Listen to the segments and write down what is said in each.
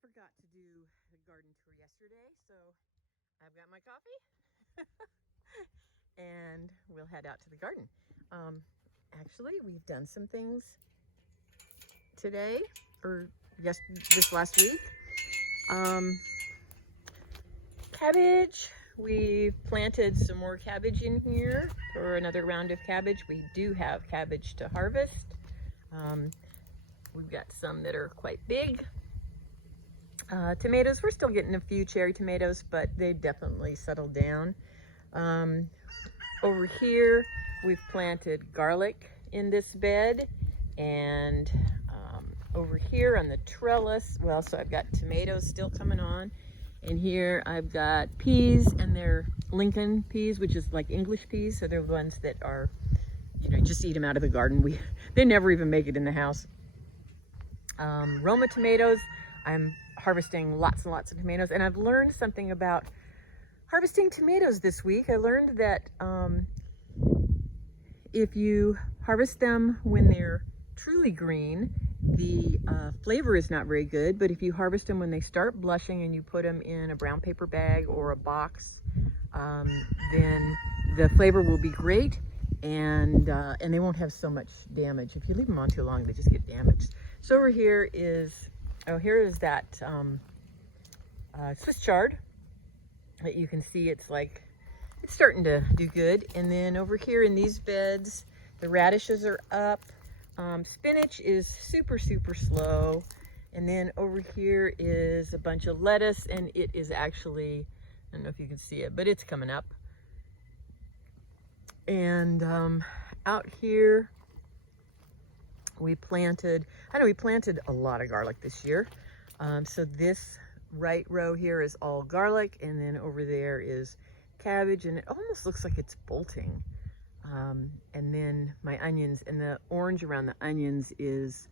forgot to do the garden tour yesterday, so I've got my coffee and we'll head out to the garden. Actually, we've done some things today, or this last week. Cabbage, we've planted some more cabbage in here for another round of cabbage. We do have cabbage to harvest. We've got some that are quite big. Tomatoes, we're still getting a few cherry tomatoes, but they definitely settled down. Over here, we've planted garlic in this bed, and over here on the trellis, well, so I've got tomatoes still coming on, and here I've got peas, and they're Lincoln peas, which is like English peas, so they're the ones that are, you know, just eat them out of the garden. They never even make it in the house. Roma tomatoes, I'm harvesting lots and lots of tomatoes, and I've learned something about harvesting tomatoes this week. I learned that if you harvest them when they're truly green, the flavor is not very good, but if you harvest them when they start blushing and you put them in a brown paper bag or a box, then the flavor will be great, and they won't have so much damage. If you leave them on too long, they just get damaged. So over here is, here is that Swiss chard that you can see. It's starting to do good. And then over here in these beds, the radishes are up. Spinach is super slow. And then over here is a bunch of lettuce, and it is actually, I don't know if you can see it, but it's coming up. And out here, we planted a lot of garlic this year. So this right row here is all garlic, and then over there is cabbage, and it almost looks like it's bolting. And then my onions, and the orange around the onions is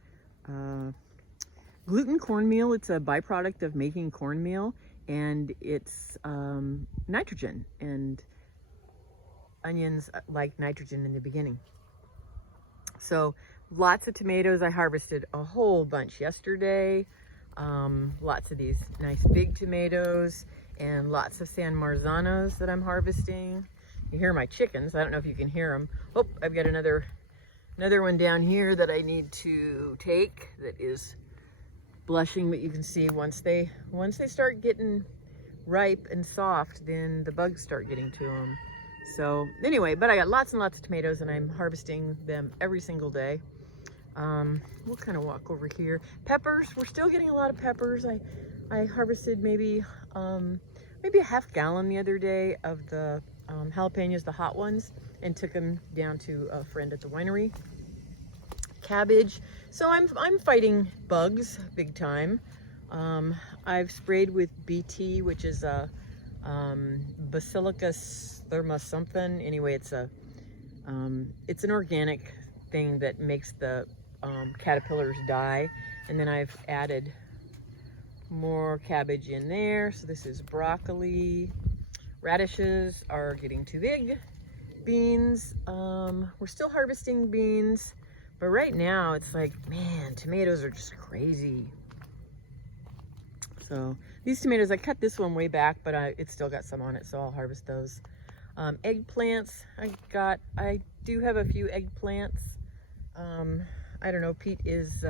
gluten cornmeal. It's a byproduct of making cornmeal, and it's nitrogen, and onions like nitrogen in the beginning. So lots of tomatoes. I harvested a whole bunch yesterday. Lots of these nice big tomatoes, and lots of San Marzanos that I'm harvesting. You hear my chickens. I don't know if you can hear them. Oh, I've got another one down here that I need to take that is blushing, but you can see once they start getting ripe and soft, then the bugs start getting to them. So anyway, but I got lots and lots of tomatoes, and I'm harvesting them every single day. We'll kind of walk over here. Peppers, we're still getting a lot of peppers. I harvested maybe a half gallon the other day of the jalapenos, the hot ones, and took them down to a friend at the winery. Cabbage, so I'm fighting bugs big time. I've sprayed with BT, which is a Basilicus therma something. Anyway, it's an organic thing that makes the caterpillars die. And then I've added more cabbage in there. So this is broccoli. Radishes are getting too big. Beans, we're still harvesting beans, but right now it's like, man, tomatoes are just crazy. So these tomatoes, I cut this one way back, but it's still got some on it, so I'll harvest those. Eggplants, I do have a few eggplants. I don't know, Pete is,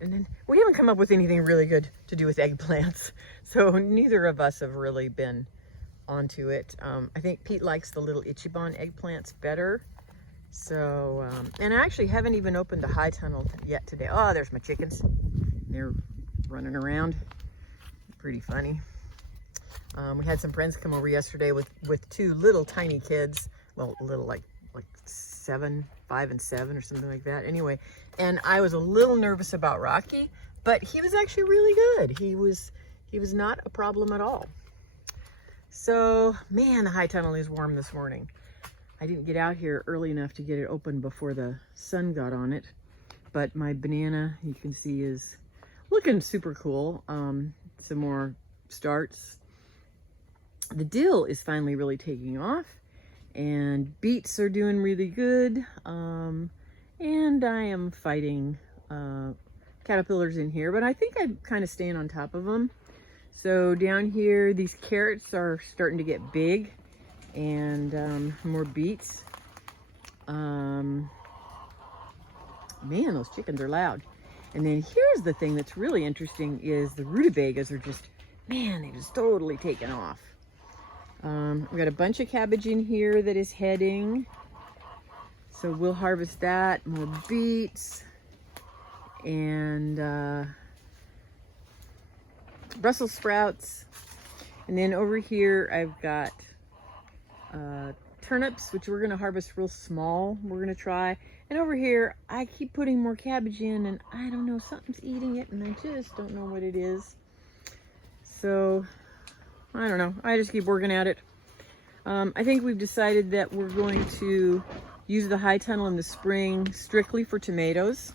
and then we haven't come up with anything really good to do with eggplants. So neither of us have really been onto it. I think Pete likes the little Ichiban eggplants better. So, and I actually haven't even opened the high tunnel yet today. Oh, there's my chickens. They're running around. Pretty funny. We had some friends come over yesterday with two little tiny kids. Well, little like 5 and 7 or something like that. Anyway, and I was a little nervous about Rocky, but he was actually really good. He was not a problem at all. So, man, the high tunnel is warm this morning. I didn't get out here early enough to get it open before the sun got on it, but my banana, you can see, is looking super cool. Some more starts. The dill is finally really taking off, and beets are doing really good. And I am fighting caterpillars in here, but I think I'm kind of staying on top of them. So down here, these carrots are starting to get big, and more beets. Man, those chickens are loud. And then here's the thing that's really interesting is the rutabagas are just, man, they've just totally taken off. We've got a bunch of cabbage in here that is heading. So we'll harvest that, more beets, and Brussels sprouts. And then over here I've got turnips, which we're gonna harvest real small. We're gonna try. And over here, I keep putting more cabbage in, and I don't know, something's eating it, and I just don't know what it is. So, I don't know. I just keep working at it. I think we've decided that we're going to use the high tunnel in the spring strictly for tomatoes,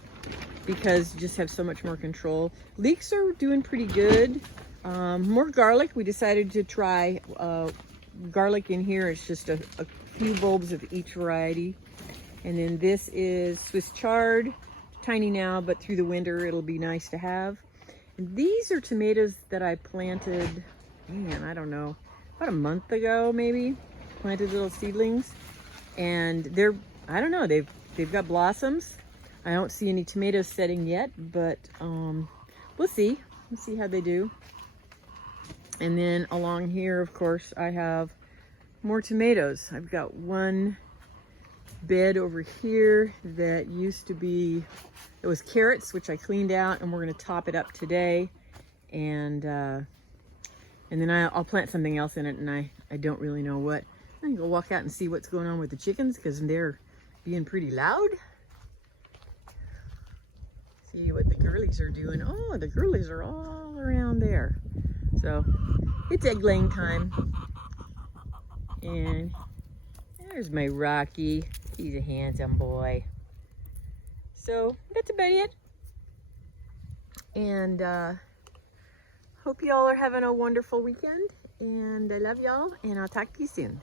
because you just have so much more control. Leeks are doing pretty good. More garlic. We decided to try garlic in here. It's just a few bulbs of each variety. And then this is Swiss chard, tiny now, but through the winter it'll be nice to have. And these are tomatoes that I planted, man, I don't know, about a month ago maybe. Planted little seedlings, and they're, I don't know, they've got blossoms. I don't see any tomatoes setting yet, but we'll see. We'll see how they do. And then along here, of course, I have more tomatoes. I've got one bed over here that used to be, it was carrots, which I cleaned out, and we're going to top it up today. And then I'll plant something else in it, and I don't really know what. I'm going to go walk out and see what's going on with the chickens, because they're being pretty loud. See what the girlies are doing. Oh, the girlies are all around there. So it's egg laying time. And there's my Rocky. He's a handsome boy. So that's about it. And hope y'all are having a wonderful weekend. And I love y'all, and I'll talk to you soon.